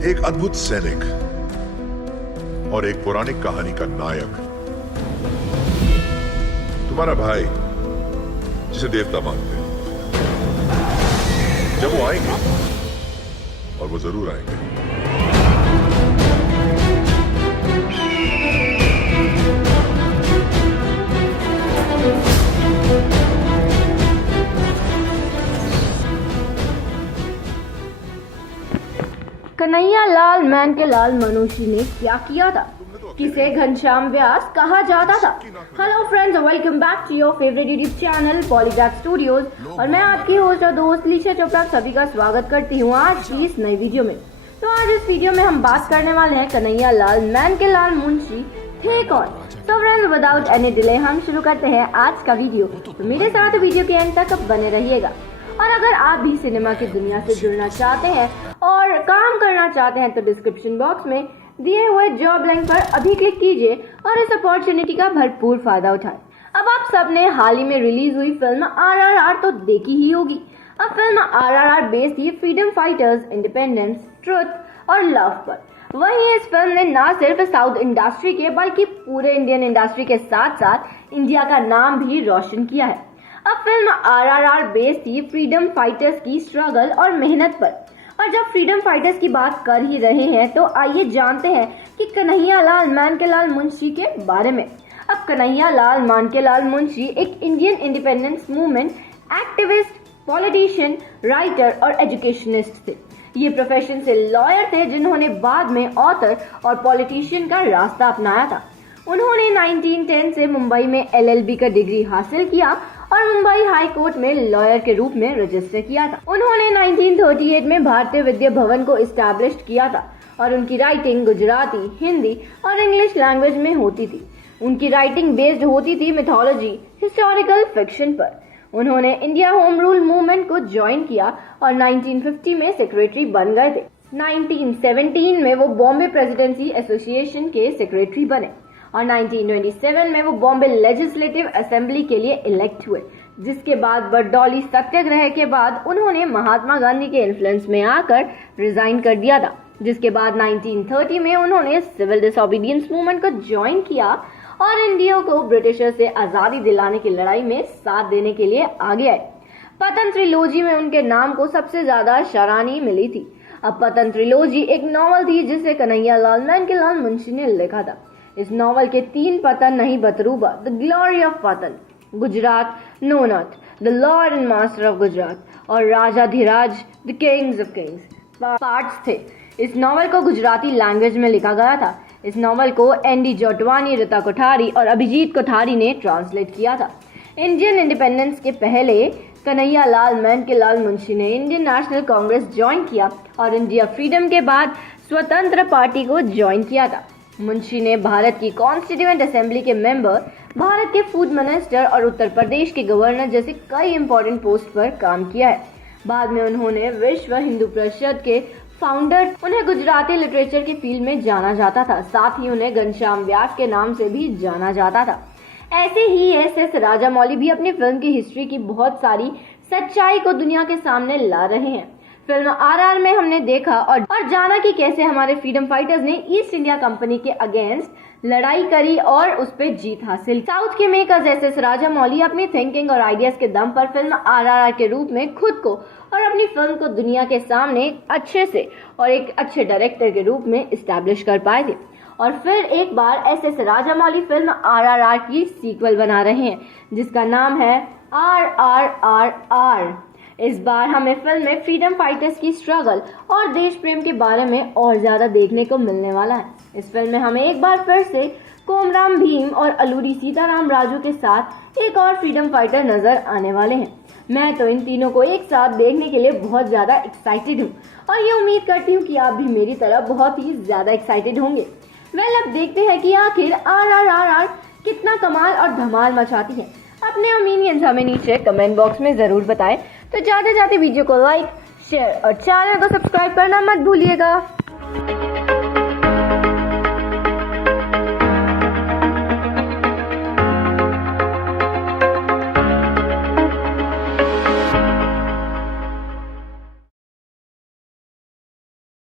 एक अद्भुत सैनिक और एक पौराणिक कहानी का नायक, तुम्हारा भाई जिसे देवता मानते हैं। जब वो आएंगे, और वो जरूर आएंगे, कन्हैया लाल मैन के लाल मनोशी ने क्या किया था, किसे घनश्याम व्यास कहा जाता था। Hello friends, welcome back to your favourite YouTube channel Polygraph Studios, और मैं आपकी होस्ट और दोस्त लीशा चोपड़ा सभी का स्वागत करती हूँ आज की इस नई वीडियो में। तो आज इस वीडियो में हम बात करने वाले हैं कन्हैया लाल मैन के लाल मुंशी थे कौन। तो फ्रेंड्स, विदाउट एनी डिले हम शुरू करते हैं आज का वीडियो। तो मेरे साथ वीडियो के एंड तक बने रहिएगा। और अगर आप भी सिनेमा की दुनिया से जुड़ना चाहते हैं और काम करना चाहते हैं तो डिस्क्रिप्शन बॉक्स में दिए हुए जॉब लिंक पर अभी क्लिक कीजिए और इस अपॉर्चुनिटी का भरपूर फायदा उठाएं। अब आप सबने हाल ही में रिलीज हुई फिल्म RRR तो देखी ही होगी। अब फिल्म RRR बेस्ड थी फ्रीडम फाइटर्स, इंडिपेंडेंस, ट्रुथ और लव पर। वहीं इस फिल्म ने न सिर्फ साउथ इंडस्ट्री के बल्कि पूरे इंडियन इंडस्ट्री के साथ साथ इंडिया का नाम भी रोशन किया है। अब फिल्म RRR बेस्ड थी फ्रीडम फाइटर्स की स्ट्रगल और मेहनत पर। और जब फ्रीडम फाइटर्स की बात कर ही रहे हैं तो आइए जानते हैं कि कन्हैया लाल मैन के लाल मुंशी के बारे में। अब कन्हैया लाल मैन के लाल मुंशी एक Indian independence movement activist, politician, writer और एजुकेशनिस्ट थे। ये प्रोफेशन से लॉयर थे जिन्होंने बाद में ऑथर और पॉलिटिशियन का रास्ता अपनाया था। उन्होंने 1910 से मुंबई में LLB का डिग्री हासिल किया और मुंबई हाई कोर्ट में लॉयर के रूप में रजिस्टर किया था। उन्होंने 1938 में भारतीय विद्या भवन को इस्टेब्लिश किया था और उनकी राइटिंग गुजराती, हिंदी और इंग्लिश लैंग्वेज में होती थी। उनकी राइटिंग बेस्ड होती थी मिथोलॉजी, हिस्टोरिकल फिक्शन पर। उन्होंने इंडिया होम रूल मूवमेंट को ज्वाइन किया और 1950 में सेक्रेटरी बन गए थे। 1917 में वो बॉम्बे प्रेसिडेंसी एसोसिएशन के सेक्रेटरी बने और 1927 में वो बॉम्बे लेजिस्लेटिव असेंबली के लिए इलेक्ट हुए, जिसके बाद बरदौली सत्याग्रह के बाद उन्होंने महात्मा गांधी के इन्फ्लुएंस में आकर रिजाइन कर दिया था। जिसके बाद 1930 में उन्होंने सिविल डिसोबीडियंस मूवमेंट को ज्वाइन किया और इंडिया को ब्रिटिशर से आजादी दिलाने की लड़ाई में साथ देने के लिए आगे आए। पतन ट्रिलोजी में उनके नाम को सबसे ज्यादा सराहनीय मिली थी। अब पतन ट्रिलोजी एक नॉवल थी जिसे कन्हैया लाल मैन के लाल मुंशी ने लिखा था। इस नॉवल के 3 पतन नहीं बतरूबा, the glory of Patan, Gujarat, no Nath, the lord and master of Gujarat और Rajadhiraj, the kings of kings parts थे। इस नॉवल को गुजराती लैंग्वेज में लिखा गया था। इस नॉवल को ND जोटवानी, रीता कोठारी और अभिजीत कोठारी ने ट्रांसलेट किया था। इंडियन इंडिपेंडेंस के पहले कन्हैया लाल मैन के लाल मुंशी ने इंडियन नेशनल कांग्रेस ज्वाइन किया और इंडिया फ्रीडम के बाद स्वतंत्र पार्टी को ज्वाइन किया था। मुंशी ने भारत की कॉन्स्टिट्यूएंट असेंबली के मेंबर, भारत के फूड मिनिस्टर और उत्तर प्रदेश के गवर्नर जैसे कई इंपॉर्टेंट पोस्ट पर काम किया है। बाद में उन्होंने विश्व हिंदू परिषद के फाउंडर, उन्हें गुजराती लिटरेचर के फील्ड में जाना जाता था। साथ ही उन्हें घनश्याम व्यास के नाम से भी जाना जाता था। ऐसे ही SS राजामौली भी अपनी फिल्म की हिस्ट्री की बहुत सारी सच्चाई को दुनिया के सामने ला रहे हैं। फिल्म RRR में हमने देखा और जाना कि कैसे हमारे फ्रीडम फाइटर्स ने ईस्ट इंडिया कंपनी के अगेंस्ट लड़ाई करी और उस पर जीत हासिल। साउथ के मेकर्स SS राजामौली अपनी थिंकिंग और आइडियाज के दम पर फिल्म RRR के रूप में खुद को और अपनी फिल्म को दुनिया के सामने अच्छे से और एक अच्छे डायरेक्टर के रूप में इस्टेब्लिश कर पाए थे। और फिर एक बार SS राजामौली फिल्म RRR की सीक्वल बना रहे हैं जिसका नाम है RRRR। इस बार हमें फिल्म में फ्रीडम फाइटर्स की स्ट्रगल और देश प्रेम के बारे में और ज्यादा देखने को मिलने वाला है। इस फिल्म में हमें एक बार फिर से कोमराम भीम और अलूरी सीताराम राजू के साथ एक और फ्रीडम फाइटर नजर आने वाले हैं। मैं तो इन तीनों को एक साथ देखने के लिए बहुत ज्यादा एक्साइटेड हूँ और ये उम्मीद करती हूँ कि आप भी मेरी तरह बहुत ही ज्यादा एक्साइटेड होंगे। अब देखते हैं कि आखिर RRR कितना कमाल और धमाल मचाती है। अपने ओपिनियंस हमें नीचे कमेंट बॉक्स में जरूर बताएं। तो जाते जाते वीडियो को लाइक, शेयर और चैनल को सब्सक्राइब करना मत भूलिएगा।